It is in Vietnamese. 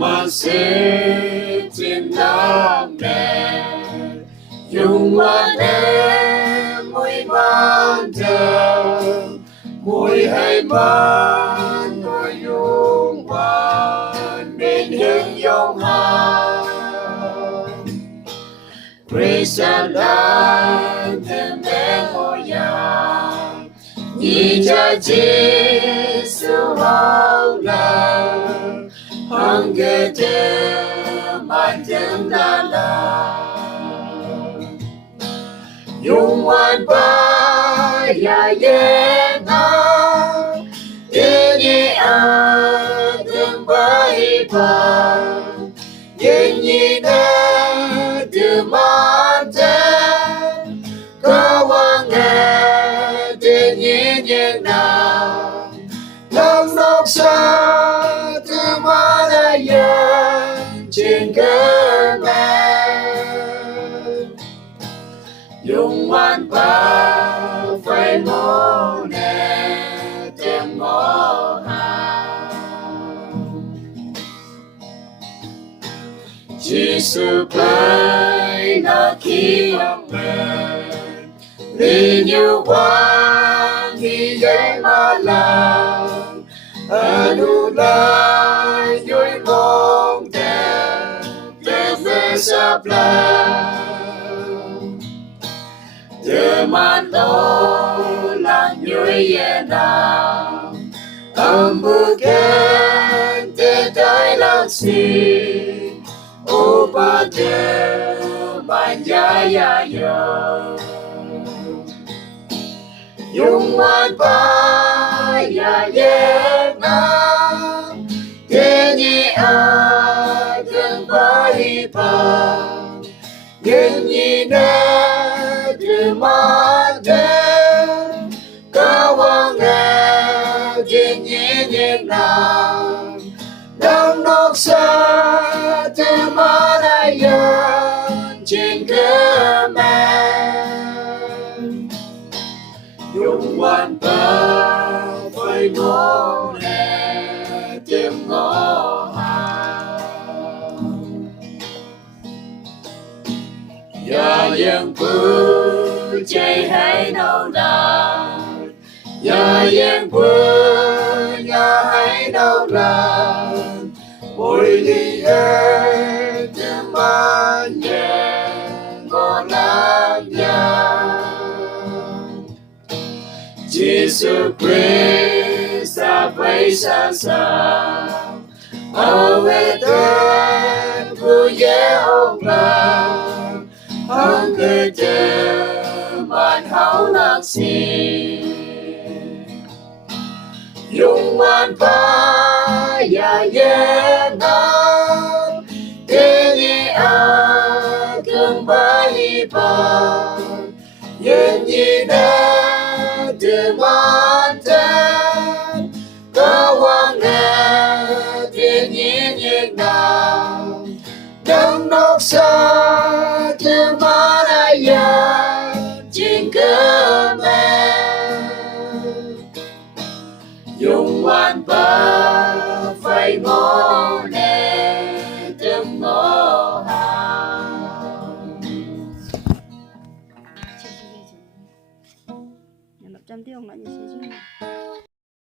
mà sẽ trên nam nè dùng mà nè mùi man chờ mùi hay man mùi dùng man bên hình dùng hàng Praise Allah thêm bé ngôi nhà Nhị cha Giêsu hậu lần hằng ghê thế mạnh tiếng đà la dùng hoàn ba ya ye na ye ni a tương bay ba ye ni na từ man tên có quang nghe từ nhẹ nhàng nào nắng nóc xa từ ma đã yên trên cơ mẹ dùng hoàn ba phải ngô nè tem ngô hàng Jesus bay na khi ông mẹ vì nhiều quá thì dễ mà làm anu lai nhoi mong te về sắp làm te man to là nhoi ye nào ambu ken te dai lang si o ba te man ya ya yo yung man pa ya ye na ye ni a gần ba hi pa ye ni na de ma de ka wa nga ye ni ni na đang nóc xa từ ma da yan trên cơ mẹ dùng hoàn ba phải ngô nè tìm ngô hàng ya yên bư chạy hay đâu là ya yên bư ya hay đâu là mỗi đi hết tìm ma nhẹ ngô lạc ya Jesus Christ, salvation sang, awe dan puye ông hang kete man hao nak si, yung man pa ya ye na, teni a keng bali pa, yen yi na. Từ man tên có quang nghe thiên nhiên nhiệt nào đang nóc xa từ ma đã yên trên cơ mẹ dùng hoàn ba phải ngô